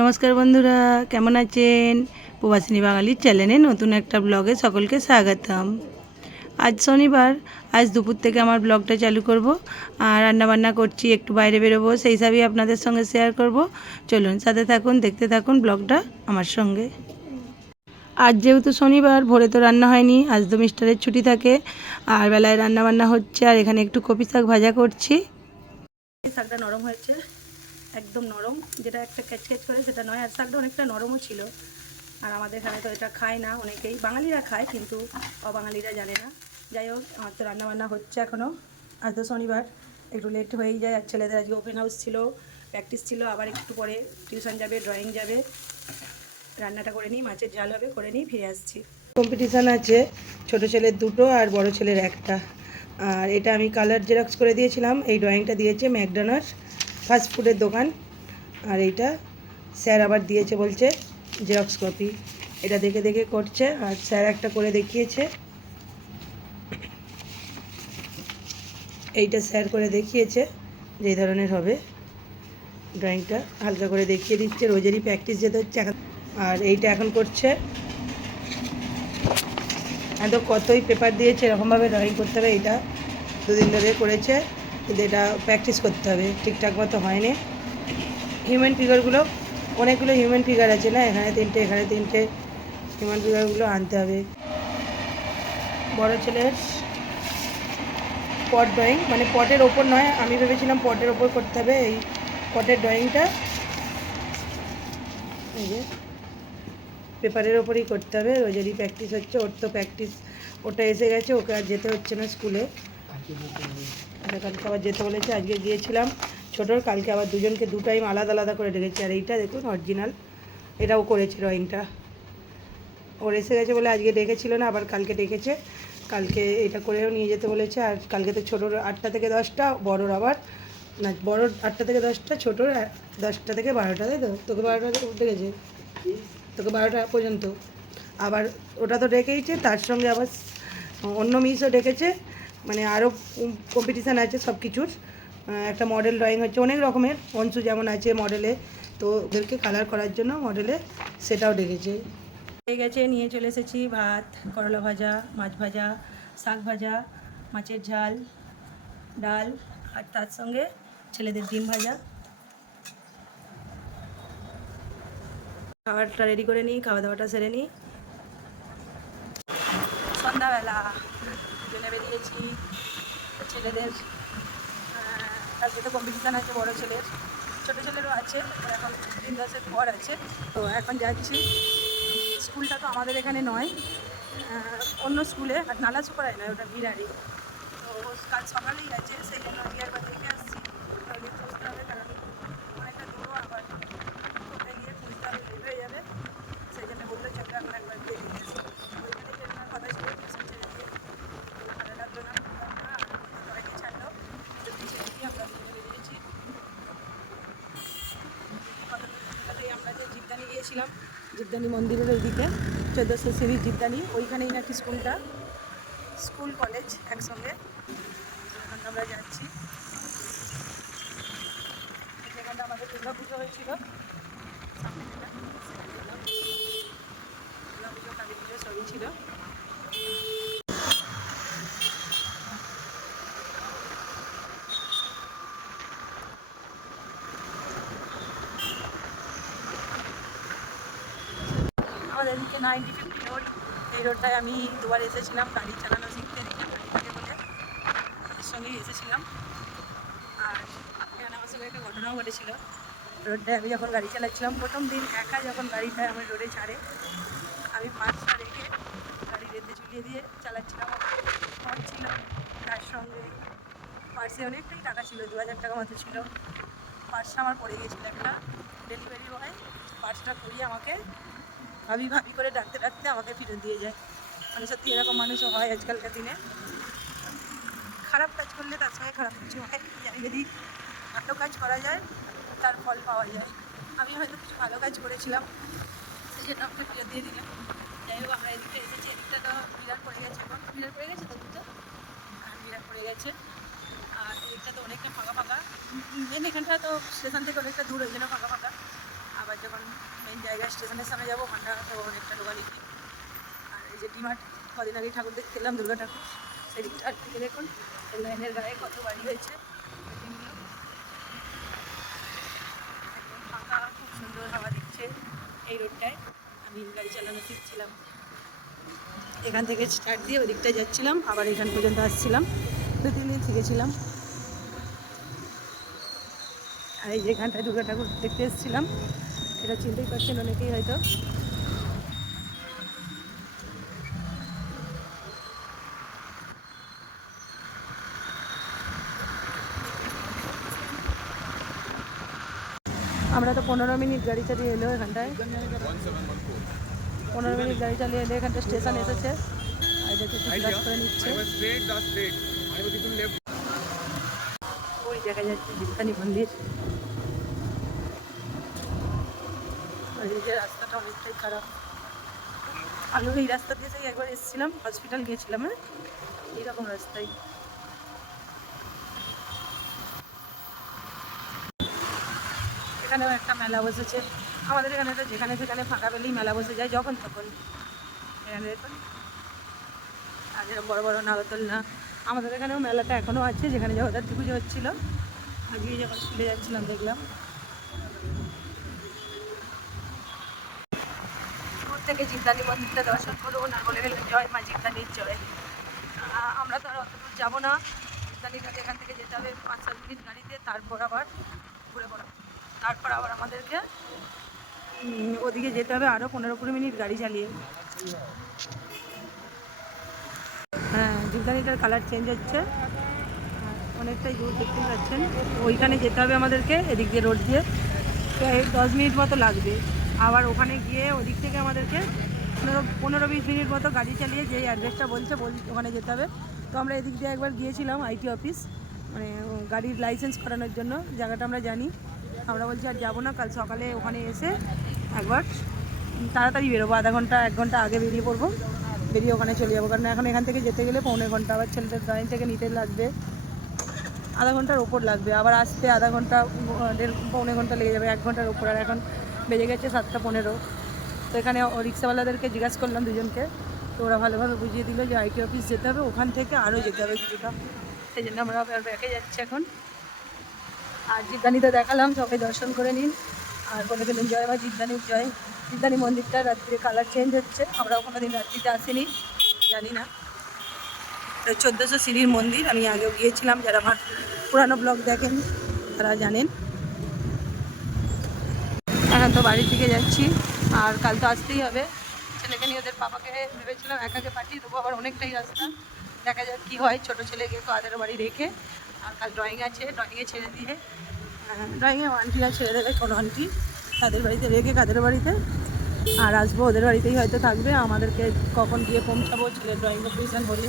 নমস্কার বন্ধুরা, কেমন আছেন? প্রবাসিনী বাঙালির চ্যানেলে নতুন একটা ব্লগে সকলকে স্বাগতম। আজ শনিবার, আজ দুপুর থেকে আমার ব্লগটা চালু করব আর রান্নাবান্না করছি, একটু বাইরে বেরোবো, সেই হিসাবেই আপনাদের সঙ্গে শেয়ার করব। চলুন, সাথে থাকুন, দেখতে থাকুন ব্লগটা আমার সঙ্গে। আজ যেহেতু শনিবার, ভোরে তো রান্না হয়নি, আজ তো মিস্টারের ছুটি থাকে, আর বেলায় রান্না বান্না হচ্ছে, আর এখানে একটু কপি শাক ভাজা করছি। শাকটা নরম হয়েছে। একদম নরম, যেটা একটা ক্যাচক্যাচ করে, সেটা নয়। আর শাকটা অনেকটা নরমও ছিল। আর আমাদের এখানে তো এটা খায় না অনেকেই। বাঙালিরা খায়, কিন্তু অবাঙালিরা জানে না। যাই হোক, আমার তো রান্নাবান্না হচ্ছে এখনও আজ তো শনিবার, একটু লেট হয়েই যায়। আর ছেলেদের আজকে ওপেন হাউস ছিল প্র্যাকটিস ছিল, আবার একটু পরে টিউশন যাবে ড্রয়িং যাবে। রান্নাটা করে নিই, মাছের ঝাল হবে, করে নিই, ফিরে আসছি। কম্পিটিশান আছে, ছোট ছেলের দুটো আর বড় ছেলের একটা। আর এটা আমি কালার জেরক্স করে দিয়েছিলাম। এই ড্রয়িংটা দিয়েছে ম্যাকডোনাল্ডস। ফাস্ট ফুডের দোকান। আর এইটা স্যার আবার দিয়েছে বলছে জেরক্স কপি এটা দেখে দেখে করছে, আর স্যার একটা করে দেখিয়েছে। এইটা স্যার করে দেখিয়েছে, যে ধরনের হবে। ড্রয়িংটা হালকা করে দেখিয়ে দিচ্ছে, রোজেরই প্র্যাকটিস যেতে হচ্ছে এখন। আর এইটা এখন করছে। এত কতই পেপার দিয়েছে, এরকমভাবে ড্রয়িং করতে হবে এটা দুদিন ধরে করেছে। কিন্তু এটা প্র্যাকটিস করতে হবে। ঠিকঠাক মতো হয়নি। হিউম্যান ফিগারগুলো অনেকগুলো হিউম্যান ফিগার আছে না? এখানে তিনটে এখানে তিনটে হিউম্যান ফিগারগুলো আনতে হবে। বড় ছেলের পট ড্রয়িং মানে পটের ওপর নয়, আমি ভেবেছিলাম পটের ওপর করতে হবে, এই পটের ড্রয়িংটা এই যে, পেপারের ওপরই করতে হবে, রোজেরই প্র্যাকটিস হচ্ছে, ওর তো প্র্যাকটিস ওটা এসে গেছে, ওকে আর যেতে হচ্ছে না স্কুলে আর কালকে আবার যেতে বলেছে, আজকে গিয়েছিলাম ছোটোর, কালকে আবার দুজনকে দু টাইম আলাদা আলাদা করে ডেকেছি। আর এইটা দেখুন অরিজিনাল এটাও করেছে ড্রয়িংটা ওর এসে গেছে বলে আজকে ডেকেছিল না, আবার কালকে ডেকেছে। কালকে এটা করেও নিয়ে যেতে বলেছে, আর কালকে তো ছোটোর আটটা থেকে দশটা, বড়োর আবার না, বড়োর আটটা থেকে দশটা, ছোটোর দশটা থেকে বারোটা, তাই তো? তোকে বারোটা গেছে তোকে বারোটা পর্যন্ত। আবার ওটা তো ডেকেইছে, তার সঙ্গে আবার অন্য মিসও ডেকেছে। মানে আরও কম্পিটিশান আছে সব কিছুর একটা মডেল ড্রয়িং হচ্ছে, অনেক রকমের। অংশু যেমন আছে মডেলে তো ওদেরকে কালার করার জন্য মডেলে সেটাও ডেকেছে। হয়ে গেছে, নিয়ে চলে এসেছি ভাত, করলা ভাজা, মাছ ভাজা, শাক ভাজা, মাছের ঝাল, ডাল, আর তার সঙ্গে ছেলেদের ডিম ভাজা। খাবারটা রেডি করে নিই, খাওয়া দাওয়াটা সেরে নিই। সন্ধ্যাবেলা। ছেলেদের আজকে তো কম্পিটিশান আছে বড়ো ছেলের। ছোটো ছেলেরও আছে এখন দিন দশের পর আছে। তো এখন যাচ্ছি। স্কুলটা তো আমাদের এখানে নয় অন্য স্কুলে, আর নালা সুপারায় নয়, ওটা বিরারি তো কাল সকালেই আছে সেই জন্য আমি একবার দেখে আসছি তাহলে খুঁজতে হবে কারণ অনেকটা দূরও আবার কোথায় গিয়ে খুঁজতে হবে লেট হয়ে যাবে সেই জন্য বলল চলো এখন একবার দেখে নিয়ে আসি ওইখানে ট্রেনের কথা ছিল টিউশন ছেড়ে দিয়ে তো ভালো লাগল না ঘুরলাম না আর সবাইকে ছাড়লো যদি ছেড়ে দিয়ে আমরা দুজনে বেরিয়েছি কলকাতাতেই আমরা যে গিয়েছিলাম জিদ্দানি মন্দিরের ওইদিকে, চোদ্দোশো সিঁড়ি জিদ্দানি, ওইখানেই নাকি স্কুলটা, স্কুল কলেজ একসঙ্গে। আমরা যাচ্ছি। আমাদের দুর্গা পুজো হয়েছিল। দুর্গা কালী পুজো সবই ছিল। আমাদের এদিকে নাইনটি ফিফটি রোড, এই রোডটায় আমি দুবার এসেছিলাম, গাড়ি চালানো শিখতে থাকে বলে। এর সঙ্গেই এসেছিলাম। আর এখানে আমার সঙ্গে একটা ঘটনাও ঘটেছিল। রোডটায় আমি যখন গাড়ি চালাচ্ছিলাম, প্রথম দিন একা যখন গাড়িটা আমার রোডে ছাড়ে, আমি পাঁচটা রেখে গাড়ি রেতে ঝুলিয়ে দিয়ে চালাচ্ছিলাম। ছিল তার সঙ্গে পার্সে অনেকটাই টাকা ছিল, দু হাজার টাকা মতো ছিল। পার্সটা আমার পড়ে গিয়েছিল একটা ডেলিভারি বয় পার্সটা কুড়িয়ে আমাকে ভাবি ভাবি করে ডাকতে ডাকতে আমাকে ফিরে দিয়ে যায়। মানে সত্যি এরকম মানুষও হয় আজকালকার দিনে। খারাপ কাজ করলে তার সঙ্গে খারাপ কিছু হয়। যদি ভালো কাজ করা যায়, তার ফল পাওয়া যায়। আমি হয়তো কিছু ভালো কাজ করেছিলাম সেই জন্য আমাকে ফিরে দিয়ে দিলাম যাই হোক, আমরা এদিকে এসেছি। এদিকটা তো বিরাট পড়ে গেছে এখন। বিরাট পড়ে গেছে তো দুটো? আর বিরাট পড়ে গেছে। আর এদিকটা তো অনেকটা ফাঁকা ফাঁকা। মেন এখানটা তো স্টেশন থেকে অনেকটা দূর, ওই জন্য ফাঁকা ফাঁকা। আবার যখন মেন জায়গা স্টেশনের সামনে যাব ওখানটা তো অনেকটা লোকালিটি আর এই যে ডিমার্ট, কদিন আগে ঠাকুর দেখতে এলাম, দুর্গা ঠাকুর। সেই দিকটা আর থেকে দেখুন লাইনের গায়ে কত বাড়ি হয়েছে। ফাঁকা, খুব সুন্দর হাওয়া এই রোডটায়। আমি গাড়ি চালানো শিখছিলাম। এখান থেকে স্টার্ট দিয়ে ওই দিকটায় যাচ্ছিলাম, আবার এখান পর্যন্ত আসছিলাম। দু, তিন দিন থেকেছিলাম। আর এই যেখানটায় দুর্গা ঠাকুর দেখতে এসেছিলাম এটা চিনতেই পারছেন অনেকেই হয়তো। আমরা তো পনেরো মিনিট গাড়ি চালিয়ে এলো এখানটায়। পনেরো মিনিট গাড়ি চালিয়ে এলে এখানটা স্টেশন এসেছে. ওই দেখা যাচ্ছে মন্দির। আর রাস্তাটা অনেকটাই খারাপ। আমি এই রাস্তা দিয়ে সেই একবার এসেছিলাম হসপিটাল গিয়েছিলাম হ্যাঁ? এইরকম রাস্তায়। এখানেও একটা মেলা বসেছে। আমাদের এখানে তো যেখানে সেখানে ফাঁকা পেলেই মেলা বসে যায়, যখন তখন। এখানে দেখুন। বড় বড় নাগরদোল না, আমাদের এখানেও মেলাটা এখনও আছে, যেখানে জগদ্ধাত্রী পুজো হচ্ছিল। আজকে যখন স্কুলে যাচ্ছিলাম, দেখলাম। থেকে জিদ্দানি মন্দিরটা দর্শন করুন আর বলে গেলেন জয় মা জিদ্দানির জয় আমরা তো আর অত দূর যাব না। জিদ্দানিটা এখান থেকে যেতে হবে, পাঁচ সাত মিনিট গাড়িতে, তারপর আবার ঘুরে পড়ো তারপর আবার আমাদেরকে ওদিকে যেতে হবে আরও পনেরো কুড়ি মিনিট গাড়ি চালিয়ে। হ্যাঁ জিদ্দানিটার কালার চেঞ্জ হচ্ছে। অনেকটাই দূর দেখতে পাচ্ছেন। ওইখানে যেতে হবে আমাদেরকে, এদিক দিয়ে রোড দিয়ে। প্রায় দশ মিনিট মতো লাগবে। আবার ওখানে গিয়ে ওদিক থেকে আমাদেরকে পনেরো পনেরো বিশ মিনিট মতো গাড়ি চালিয়ে যে অ্যাড্রেসটা বলছে বল ওখানে যেতে হবে। তো আমরা এদিক দিয়ে একবার গিয়েছিলাম আইটি অফিস মানে গাড়ির লাইসেন্স করানোর জন্য। জায়গাটা আমরা জানি। আমরা বলছি আর যাব না, কাল সকালে ওখানে এসে একবার তাড়াতাড়ি বেরোবো। আধা ঘণ্টা, এক ঘণ্টা আগে বেরিয়ে পড়ব। বেরিয়ে ওখানে চলে যাব। কারণ এখন এখান থেকে যেতে গেলে পৌনে ঘণ্টা আবার ছেলেদের ড্রয়িং থেকে নিতে লাগবে। আধা ঘণ্টার ওপর লাগবে। আবার আসতে আধা ঘণ্টা দেড়, পৌনে ঘণ্টা লেগে যাবে, এক ঘণ্টার ওপর। আর এখন বেজে গেছে সাতটা পনেরো। তো এখানে রিক্সাওয়ালাদেরকে জিজ্ঞাসা করলাম দুজনকে। তো ওরা ভালোভাবে বুঝিয়ে দিল যে আইটি অফিস যেতে হবে, ওখান থেকে আরও যেতে হবে কিছুটা। সেই জন্য আমরা ব্যাকে যাচ্ছি এখন। আর জিদ্দানিতে দেখালাম, সবাই দর্শন করে নিন। আর বলে গেলেন জয় বা জিদ্দানির জয়। জিদ্দানি মন্দিরটা রাত্রিরে কালার চেঞ্জ হচ্ছে। আমরাও কোনো দিন রাত্রিতে আসিনি, জানি না। চোদ্দোশো সিঁড়ির মন্দির, আমি আগেও গিয়েছিলাম, যারা আমার পুরানো ব্লগ দেখেন, তারা জানেন। তো বাড়ির দিকে যাচ্ছি। আর কাল তো আসতেই হবে। ছেলেকে নিয়ে ওদের পাপাকে ভেবেছিলাম একাকে পাঠিয়ে দেবো আবার অনেকটাই রাস্তা। দেখা যাক কী হয় ছোটো ছেলেকে তো আদের বাড়ি রেখে। আর কাল ড্রয়িং আছে ড্রয়িংয়ে ছেড়ে দিয়ে ড্রয়িংয়ে আন্টিরা ছেড়ে দেবে কোনো আন্টি তাদের বাড়িতে রেখে কাদের বাড়িতে। আর আসব ওদের বাড়িতেই হয়তো থাকবে। আমাদেরকে কখন গিয়ে পৌঁছাবো ছেলে ড্রয়িং কম্পিটিশান বলে।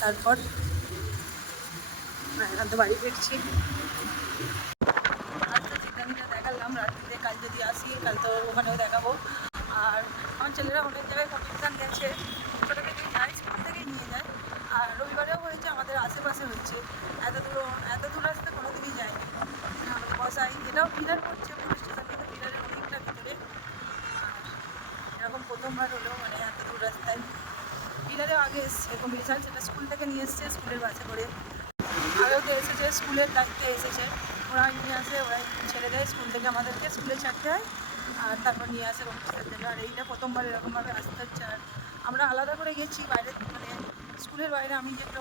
তারপর হ্যাঁ, এখন তো বাড়ি ফিরছি আজ তো চিকেনটা দেখালাম রাত্রিতে কাল যদি আসি কাল তো ওখানেও দেখাবো। আর আমার ছেলেরা অনেক জায়গায় কম্পিটিশান গেছে। ছোটোকে যদি যায় স্কুল থেকেই নিয়ে যায়। আর রবিবারেও হয়েছে, আমাদের আশেপাশে হচ্ছে এত দূর এত দূর আসতে কোনো দিনই যায়নি বসাই, এটাও পিলার করছে পুলিশ কিন্তু পিলারের অনেকটা ভিতরে। এরকম প্রথমবার হলো মানে এত দূর রাস্তায়। পিলারে আগে এসছে কম্পিটিশান সেটা স্কুল থেকে নিয়ে এসছে স্কুলের বাসে করে। আগেও তো এসেছে স্কুলের দায়িত্বে এসেছে। ওরা নিয়ে আসে ওরা ছেড়ে দেয় স্কুল থেকে আমাদেরকে স্কুলে ছাড়তে হয়, আর তারপর নিয়ে আসে কম্পিটিশান থেকে আর এইটা প্রথমবার এরকমভাবে আসতে হচ্ছে। আর আমরা আলাদা করে গেছি বাইরে মানে স্কুলের বাইরে আমি যেগুলো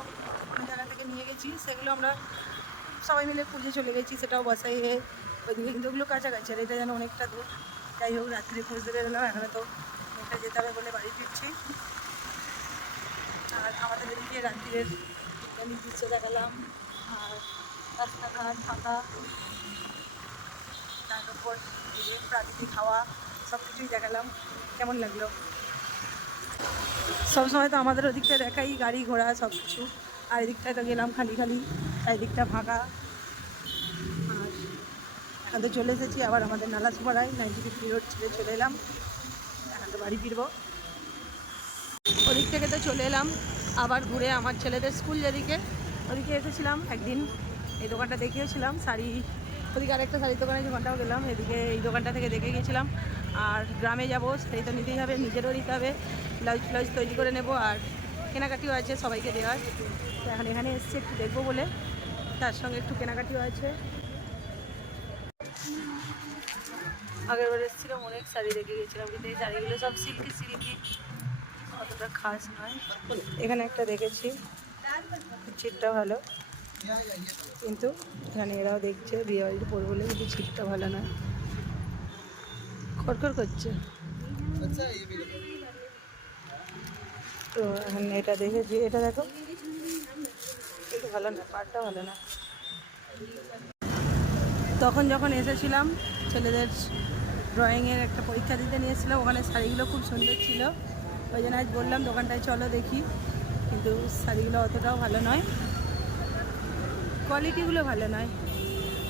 কোনো জায়গা থেকে নিয়ে গেছি, সেগুলো আমরা সবাই মিলে পুজো চলে গেছি, সেটাও বাসায় ওইদিকে কিন্তু ওগুলো কাছাকাছি, আর এটা যেন অনেকটা দূর। যাই হোক, রাত্রে খুঁজতে বেরোলাম এখানে তো অনেকটা যেতে হবে বলে বাড়ি ফিরছি। আর আমাদের এদিকে রাত্রির বিজ্ঞানীর দৃশ্য দেখালাম। আর রাস্তাঘাট, ফাঁকা। প্রাকৃতিক হাওয়া সব কিছুই দেখালাম। কেমন লাগল? সবসময় তো আমাদের ওদিকটা দেখাই, গাড়ি ঘোড়া সব কিছু আর এদিকটায় তো গেলাম খালি খালি এদিকটা ফাঁকা। আর এখন তো চলে এসেছি, আবার আমাদের নালাসপাড়ায় নাইনটি ফিফটি রোড ছেড়ে চলে এলাম। এখন তো বাড়ি ফিরবো। ওদিক থেকে তো চলে এলাম, আবার ঘুরে আমার ছেলেদের স্কুল যেদিকে, ওদিকে এসেছিলাম একদিন। এই দোকানটা দেখিয়েছিলাম, শাড়ি ওদিকে আরেকটা শাড়ির দোকানে দোকানটাও গেলাম, এদিকে এই দোকানটা থেকে দেখে গেছিলাম। আর গ্রামে যাব শাড়ি তো নিতেই হবে, নিজেরও নিতে হবে। ব্লাউজ ফ্লাউজ তৈরি করে নেব আর কেনাকাটিও আছে সবাইকে দেওয়ার। তো এখন এখানে এসছি একটু দেখব বলে। তার সঙ্গে একটু কেনাকাটিও আছে। আগের বার এসেছিলাম অনেক শাড়ি দেখে গেছিলাম, কিন্তু এই শাড়িগুলো সব সিল্কি সিল্কি। অতটা খাস নয়। এখানে একটা দেখেছি। ছিটটা ভালো। কিন্তু এখানে এরাও দেখছে বিয়ে বাড়িতে বলে কিন্তু ছিটটা ভালো না খড়খড় করছে। তো এখন এটা দেখেছি এটা দেখো। এটা ভালো না পাটটা ভালো না তখন যখন এসেছিলাম, ছেলেদের ড্রয়িংয়ের একটা পরীক্ষা দিতে নিয়েছিলাম ওখানে শাড়িগুলো খুব সুন্দর ছিল। ওই জন্য আজ বললাম, দোকানটায় চলো দেখি। কিন্তু শাড়িগুলো অতটাও ভালো নয়। কোয়ালিটিগুলো ভালো নয়।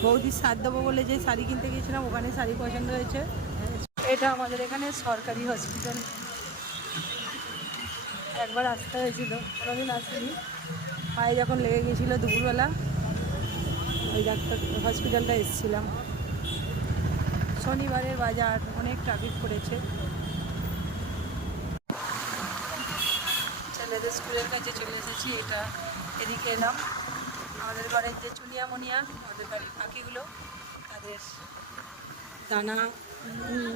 বৌদির সার দেবো বলে যে শাড়ি কিনতে গিয়েছিলাম, ওখানে শাড়ি পছন্দ হয়েছে। এটা আমাদের এখানে সরকারি হসপিটাল একবার আসতে হয়েছিল, কোনোদিন আসেনি। পায়ে যখন লেগে গিয়েছিল দুপুরবেলা, ওই ডাক্তার হসপিটালটা এসেছিলাম। শনিবারের বাজার, অনেক ট্রাফিক পড়েছে ছেলেদের স্কুলের কাছে চলে এসেছি, এটা এদিকে এলাম আমাদের বাড়ির যে চুনিয়া মুনিয়া আমাদের বাড়ির পাখিগুলো তাদের দানা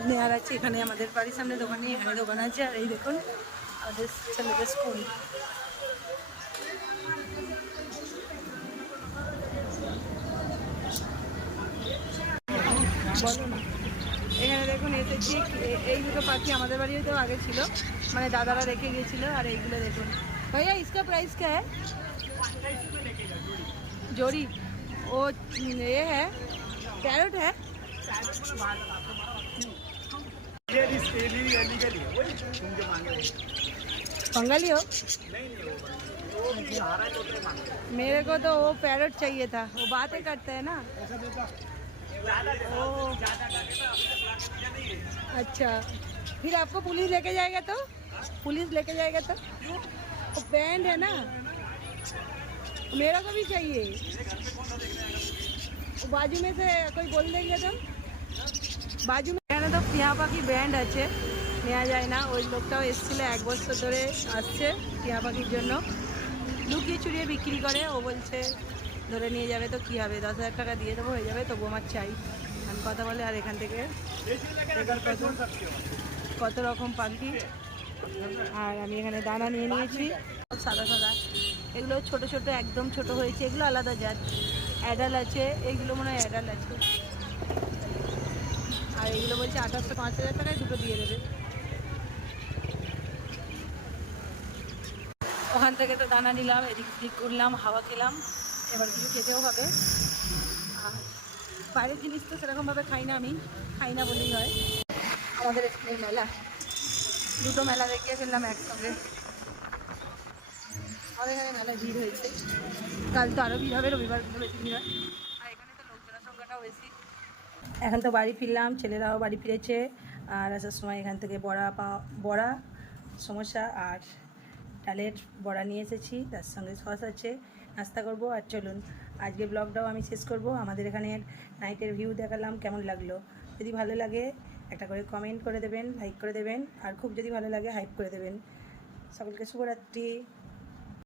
নেওয়ার আছে, এখানে আমাদের বাড়ির সামনে দোকানে, এখানে দোকান আছে, আর এই দেখুন, আমাদের ছেলেদের স্কুল। এখানে দেখুন এসেছি এই দুটো পাখি আমাদের বাড়িতেও আগে ছিল মানে দাদারা রেখে গিয়েছিল, আর এইগুলো দেখুন। ভাইয়া, ইসকা প্রাইস কে হ্যাঁ जोड़ी। वो ये है कैरेट है। बंगाली हो मेरे को तो वो पैरट चाहिए था। वो बातें करते हैं ना। अच्छा। फिर आपको पुलिस लेके जाएगा तो? पुलिस लेके जाएगा तो? वो बैंड है ना। मेरा को भी चाहिए वो बाजू में से कोई बोल देंगे तो বাজু এখানে তো টিয়া পাখি ব্যান্ড আছে নেওয়া যায় না ওই লোকটাও এসেছিল এক বছর ধরে আসছে টিয়া পাখির জন্য লুকিয়ে চুরিয়ে বিক্রি করে ও বলছে ধরে নিয়ে যাবে তো কী হবে দশ হাজার টাকা দিয়ে দেবো হয়ে যাবে তবু আমার চাই আমি কথা বলে আর এখান থেকে এবার কত কত রকম পাখি আর আমি এখানে দানা নিয়ে নিয়েছি সাদা সাদা এগুলো ছোট ছোট, একদম ছোট হয়েছে। এগুলো আলাদা জাত। অ্যাডাল আছে এইগুলো মনে হয় অ্যাডাল আছে। আর এগুলো বলছে আঠাশশো পাঁচ হাজার টাকায় দুটো দিয়ে দেবে। ওখান থেকে তো দানা নিলাম, এদিক দিক করলাম হাওয়া খেলাম। এবার কিছু খেতেও হবে। আর বাইরের জিনিস তো সেরকমভাবে খাই না আমি। খাই না বলেই হয়। আমাদের এখানে মেলা। দুটো মেলা দেখিয়ে ফেললাম একসঙ্গে। আমাদের এখানে মেলায় ভিড় হয়েছে। কাল তো আরও ভিড় হবে বেশি হয়। সংখ্যাটাও বেশি। এখন তো বাড়ি ফিরলাম, ছেলেরাও বাড়ি ফিরেছে। আর আসার সময় এখান থেকে বড়া পা, বড়া সমস্যা আর ডালের বড়া নিয়ে এসেছি। তার সঙ্গে সস আছে, নাস্তা করব। আর চলুন আজকে ব্লগটাও আমি শেষ করব। আমাদের এখানের নাইটের ভিউ দেখালাম, কেমন লাগল? যদি ভালো লাগে, একটা করে কমেন্ট করে দেবেন লাইক করে দেবেন। আর খুব যদি ভালো লাগে হাইপ করে দেবেন। সকলকে শুভরাত্রি।